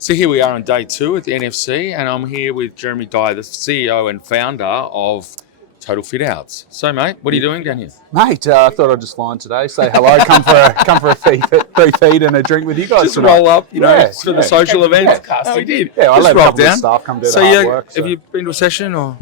So here we are on day 2 at the NFC, and I'm here with Jeremy Dyer, the CEO and founder of Total Fitouts. So, mate, what are you doing down here? Mate, I thought I'd just fly in today, say hello, come for a free feed and a drink with you guys. Just tonight. roll up, for the social event. Yeah. We did. Yeah, I just let a roll couple down. of staff come do So, the hard work. have you been to a session or?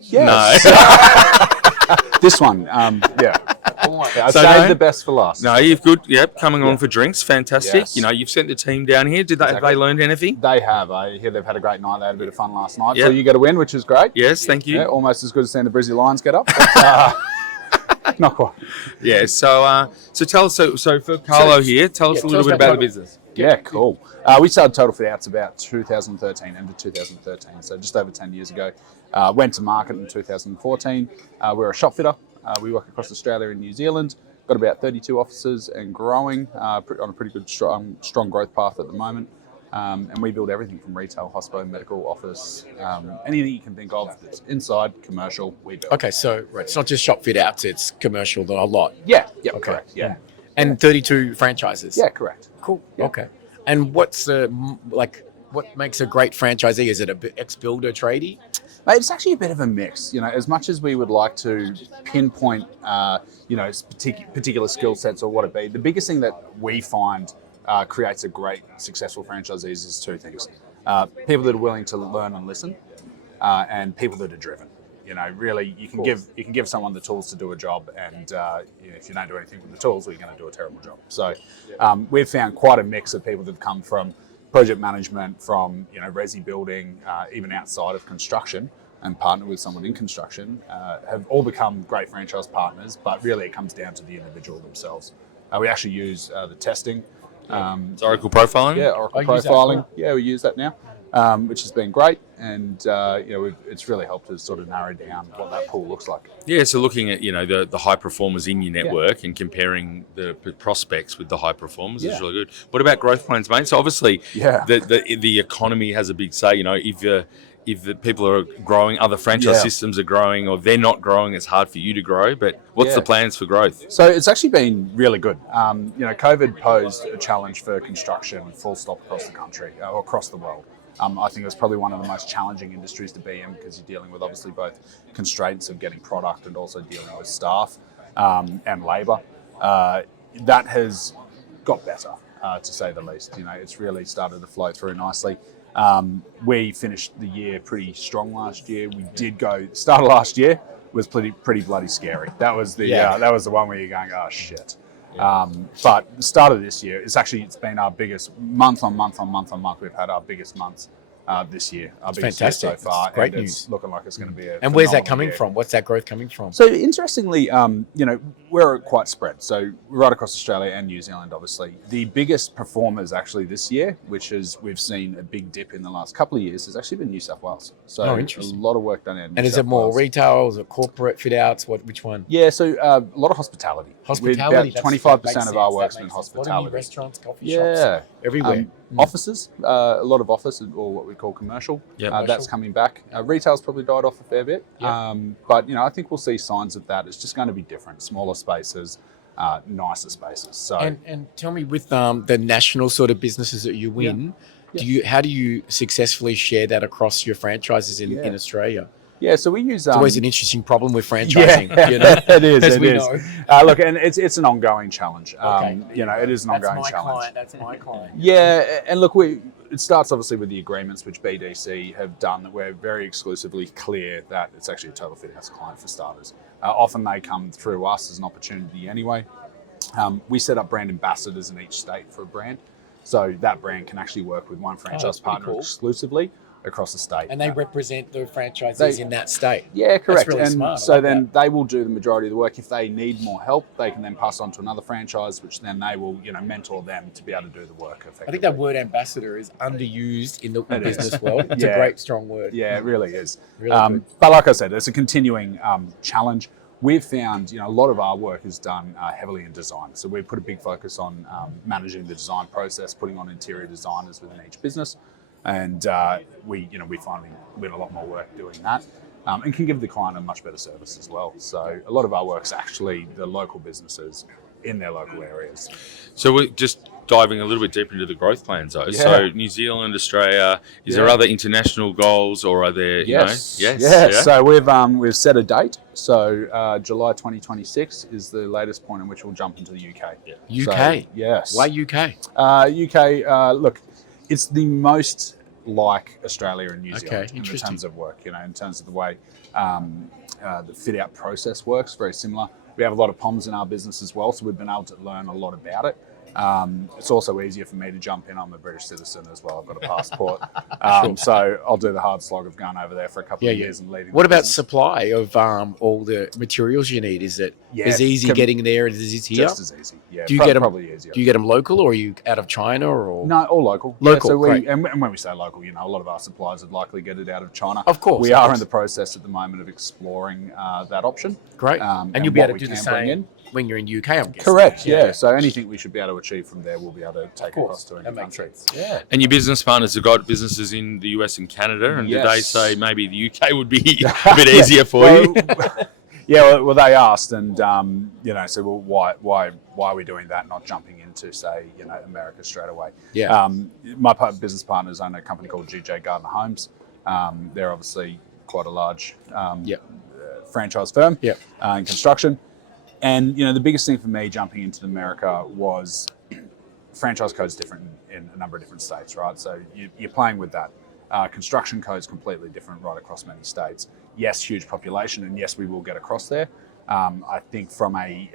Yes. No. This one, yeah. I So, saved no? the best for last. No, you've good. Yep, coming on for drinks, fantastic. Yes. You've sent the team down here. Have they learned anything? They have. I hear they've had a great night. They had a bit of fun last night. Yep. So you get a win, which is great. Yes, thank you. Yeah, almost as good as seeing the Brizzy Lions get up. But, not quite. Yeah. So tell us. So for Carlo here, tell us a little bit about the business. Yeah, cool. We started Total Fitouts about 2013, end of 2013, so just over 10 years ago. Went to market in 2014. We're a shop fitter. We work across Australia and New Zealand. Got about 32 offices and growing on a pretty good, strong growth path at the moment. And we build everything from retail, hospital, medical, office, anything you can think of that's inside, commercial, we build. Okay, so it's not just shop fit outs, it's commercial a lot. Yeah, Okay. correct. Yeah. And 32 franchises. Yeah, correct. Cool. Yeah. Okay. And what makes a great franchisee? Is it a ex-builder tradie? Mate, it's actually a bit of a mix. As much as we would like to pinpoint, particular skill sets or what it be, the biggest thing that we find creates a great, successful franchisees is two things: people that are willing to learn and listen, and people that are driven. Really, you can give someone the tools to do a job, and if you don't do anything with the tools, well, you're going to do a terrible job. So we've found quite a mix of people that have come from project management, from resi building, even outside of construction, and partner with someone in construction, have all become great franchise partners. But really, it comes down to the individual themselves. We actually use the testing. It's Oracle profiling. Yeah, Oracle profiling. Yeah, we use that now, which has been great, and it's really helped us sort of narrow down what that pool looks like. Yeah, so looking at the high performers in your network and comparing the prospects with the high performers is really good. What about growth plans, mate? So obviously, the economy has a big say. If the people are growing, other franchise systems are growing, or they're not growing, it's hard for you to grow. But what's the plans for growth? So it's actually been really good. COVID posed a challenge for construction, full stop, across the country or across the world. I think it's probably one of the most challenging industries to be in, because you're dealing with obviously both constraints of getting product and also dealing with staff and labour. That has got better, to say the least. It's really started to flow through nicely. We finished the year pretty strong last year. We did start of last year was pretty bloody scary. That was the one where you're going, oh shit. But the start of this year, it's been our biggest month on month. We've had our biggest months this year. Our biggest year so far. It's great news. It's looking like it's going to be And where's that coming from? What's that growth coming from? So interestingly, we're quite spread. So right across Australia and New Zealand, obviously. The biggest performers actually this year, which is we've seen a big dip in the last couple of years, has actually been New South Wales. So a lot of work done in New South Wales. And is it more retail? Is it corporate fit outs? Which one? Yeah, so a lot of hospitality. Hospitality. About 25% of our work's been hospitality. A lot of restaurants, coffee shops, everywhere. Offices, a lot of office, or what we call commercial. That's coming back. Retail's probably died off a fair bit. But I think we'll see signs of that. It's just going to be different. Smaller spaces, nicer spaces. So and tell me, with the national sort of businesses that you win, how do you successfully share that across your franchises in Australia? Yeah, so we use. It's always an interesting problem with franchising. It is. As it we is. know. Look, and it's an ongoing challenge. It is an ongoing challenge. That's my client. Yeah, and look, it starts obviously with the agreements which BDC have done, that we're very exclusively clear that it's actually a Total Fitouts client for starters. Often they come through us as an opportunity anyway. We set up brand ambassadors in each state for a brand, so that brand can actually work with one franchise partner exclusively across the state. And they represent the franchisees in that state. Yeah, correct. That's really and smart. So then they will do the majority of the work. If they need more help, they can then pass on to another franchise, which then they will, mentor them to be able to do the work effectively. I think that word ambassador is underused in the business world. It's a great, strong word. Yeah, it really is. Really but like I said, it's a continuing challenge. We've found, a lot of our work is done heavily in design. So we've put a big focus on managing the design process, putting on interior designers within each business. And we find we win a lot more work doing that, and can give the client a much better service as well. So a lot of our work's actually the local businesses in their local areas. So we just diving a little bit deeper into the growth plans, though. Yeah. So New Zealand, Australia, is there other international goals, or are there, Yes. Yes. Yeah. So we've set a date. So July 2026 is the latest point in which we'll jump into the UK. UK? So, yes. Why UK? UK, look, it's the most like Australia and New Zealand in terms of work, in terms of the way the fit-out process works, very similar. We have a lot of POMs in our business as well, so we've been able to learn a lot about it. It's also easier for me to jump in. I'm a British citizen as well. I've got a passport. So I'll do the hard slog of going over there for a couple of years and leading. What about supply of all the materials you need? Is it as easy getting there as it is here? Just as easy. Yeah, do you get them? Probably easier. Do you get them local, or are you out of China, or no? All local. Local. Yeah, so great. and when we say local, a lot of our suppliers would likely get it out of China. Of course. We are in the process at the moment of exploring that option. Great. And you'll be able to do the same when you're in UK, I'm guessing. Correct. Yeah. So anything we should be able to achieve from there, we'll be able to take across to any country. Yeah. And your business partners have got businesses in the US and Canada, and did they say maybe the UK would be a bit easier for you? Yeah, well, they asked, and so why are we doing that? Not jumping into, say, America straight away. Yeah. My business partners own a company called GJ Gardner Homes. They're obviously quite a large franchise firm in construction. And the biggest thing for me jumping into America was franchise code's different in a number of different states, right? So you're playing with that. Construction code's completely different right across many states. Yes, huge population, and yes, we will get across there. I think from a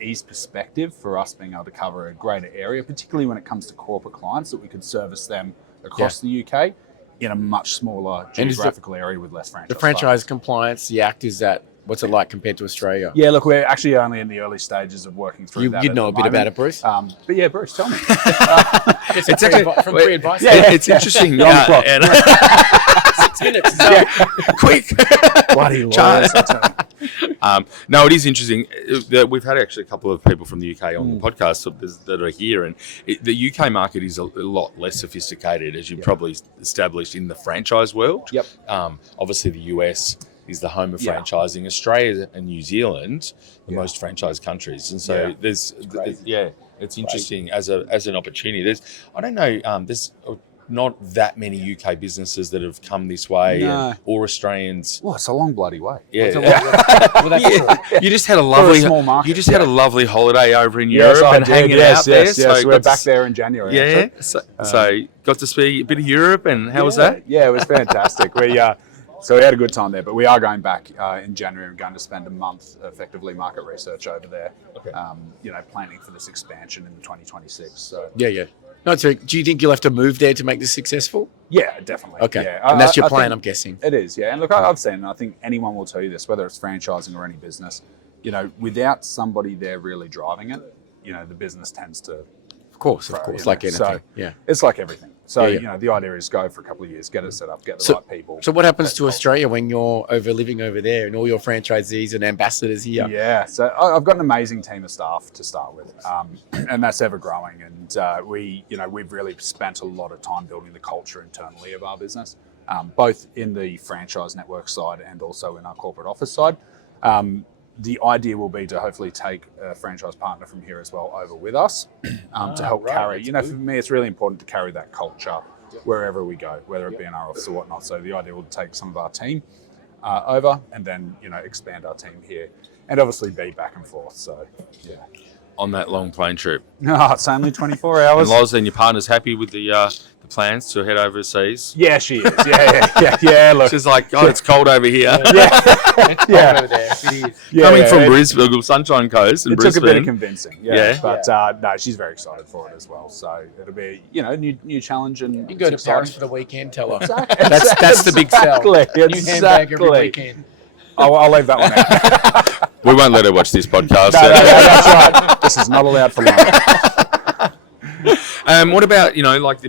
ease perspective, for us being able to cover a greater area, particularly when it comes to corporate clients, that we could service them across the UK in a much smaller geographical area with less franchise. The franchise compliance, the act, is that, what's it like compared to Australia? Yeah, look, we're actually only in the early stages of working through that. You'd know a bit about it, Bruce. But yeah, Bruce, tell me. It's actually from free advice. It's interesting. You're on the clock. And 6 minutes. quick. Bloody lawyers. No, it is interesting. We've had actually a couple of people from the UK on the podcast that are here, and the UK market is a lot less sophisticated, as you probably established in the franchise world. Yep. Obviously, the US is the home of franchising. Australia and New Zealand, the most franchised countries, and so it's interesting as an opportunity. There's not that many UK businesses that have come this way, or Australians. Well, it's a long bloody way. Yeah, you just had a lovely small market. You just had a lovely holiday over in Europe and hanging out there. Yes, so we're back there in January. Yeah, so got to see a bit of Europe, and how was that? Yeah, it was fantastic. So we had a good time there, but we are going back in January. We're going to spend a month effectively market research over there, planning for this expansion in 2026. So No, so do you think you'll have to move there to make this successful? Yeah, definitely. Okay, yeah. And that's your plan, I'm guessing. It is, yeah. And look, I've seen, and I think anyone will tell you this, whether it's franchising or any business, without somebody there really driving it, the business tends to... Of course, like anything. So it's like everything. So, the idea is go for a couple of years, get it set up, get the right people. So what happens to Australia when you're living over there and all your franchisees and ambassadors here? Yeah, so I've got an amazing team of staff to start with, and that's ever growing. And we've really spent a lot of time building the culture internally of our business, both in the franchise network side and also in our corporate office side. The idea will be to hopefully take a franchise partner from here as well over with us to help carry. For me, it's really important to carry that culture wherever we go, whether it be in our office or whatnot. So the idea will take some of our team over and then, expand our team here and obviously be back and forth. So, yeah. On that long plane trip. No, it's only 24 hours. And Loz, and your partner's happy with the plans to head overseas? Yeah, she is. Yeah. Look, she's like, it's cold over here. It's cold over there. It is. Coming from Brisbane, Sunshine Coast, and Brisbane. Took a bit of convincing. But no, she's very excited for it as well. So it'll be, new challenge, and you can go to Paris for the weekend. Tell her. Exactly. That's the big sell. New handbag every weekend. I'll leave that one out. We won't let her watch this podcast. No, that's right. This is not allowed for long. What about,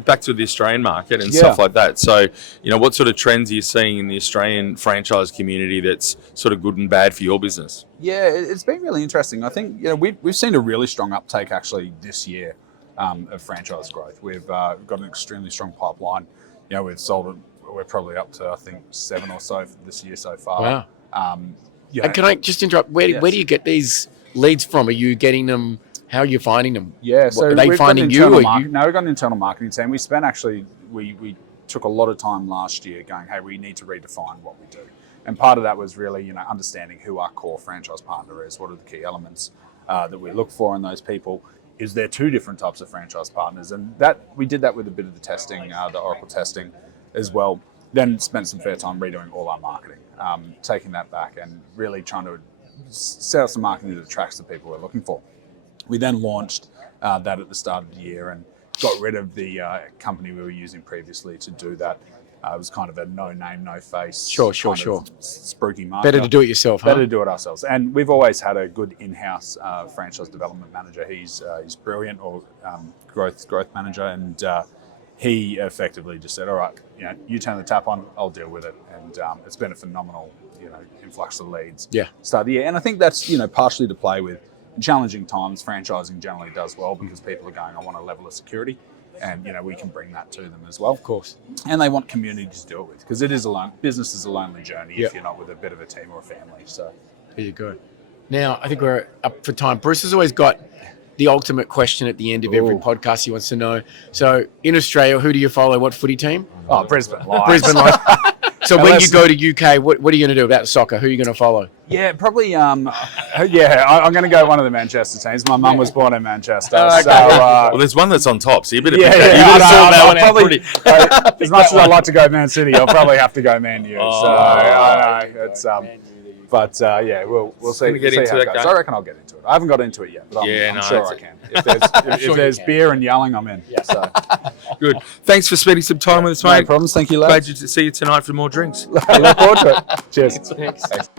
back to the Australian market and stuff like that? So, what sort of trends are you seeing in the Australian franchise community that's sort of good and bad for your business? Yeah, it's been really interesting. I think, we've seen a really strong uptake actually this year of franchise growth. We've got an extremely strong pipeline. We've sold it. We're probably up to, I think, 7 or so this year so far. Wow. And can I just interrupt? Where do you get these leads from? Are you getting them How are you finding them? Yeah, so are they we've got finding an you? internal No, we've got an internal marketing team. We spent actually, we took a lot of time last year going, hey, we need to redefine what we do. And part of that was really, understanding who our core franchise partner is. What are the key elements that we look for in those people? Is there two different types of franchise partners? And that we did that with a bit of the testing, the Oracle testing as well. Then spent some fair time redoing all our marketing, taking that back and really trying to set up some marketing that attracts the people we're looking for. We then launched that at the start of the year and got rid of the company we were using previously to do that. It was kind of a no name, no face. Sure. Spooky marketer. Better to do it yourself, huh? Better to do it ourselves. And we've always had a good in-house franchise development manager. He's brilliant, or growth manager, and he effectively just said, all right, you turn the tap on, I'll deal with it. And it's been a phenomenal, influx of leads. Yeah. Start of the year. And I think that's, partially to play with. In challenging times, franchising generally does well because people are going, I want a level of security. And, we can bring that to them as well. Of course. And they want community to do it with, because business is a lonely journey if you're not with a bit of a team or a family. So there you go. Now, I think we're up for time. Bruce has always got the ultimate question at the end of every podcast he wants to know. So in Australia, who do you follow? What footy team? Oh, Brisbane Lions. Brisbane Lions. So when you go to UK, what are you going to do about soccer? Who are you going to follow? Yeah, probably. I'm going to go one of the Manchester teams. My mum was born in Manchester, so well, there's one that's on top, so you better pick that. Yeah, You better sort that one out pretty. As much as I'd like to go Man City, I'll probably have to go Man U. So I know it's. But we'll see. Get see into how it that goes. game. I reckon I'll get into it. I haven't got into it yet, but I'm sure I can. If there's beer and yelling, I'm in. Yeah. So Good. Thanks for spending some time with us, mate. No problems. Thank you, Glad lads. to see you tonight for more drinks. I look forward to it. Cheers. Thanks.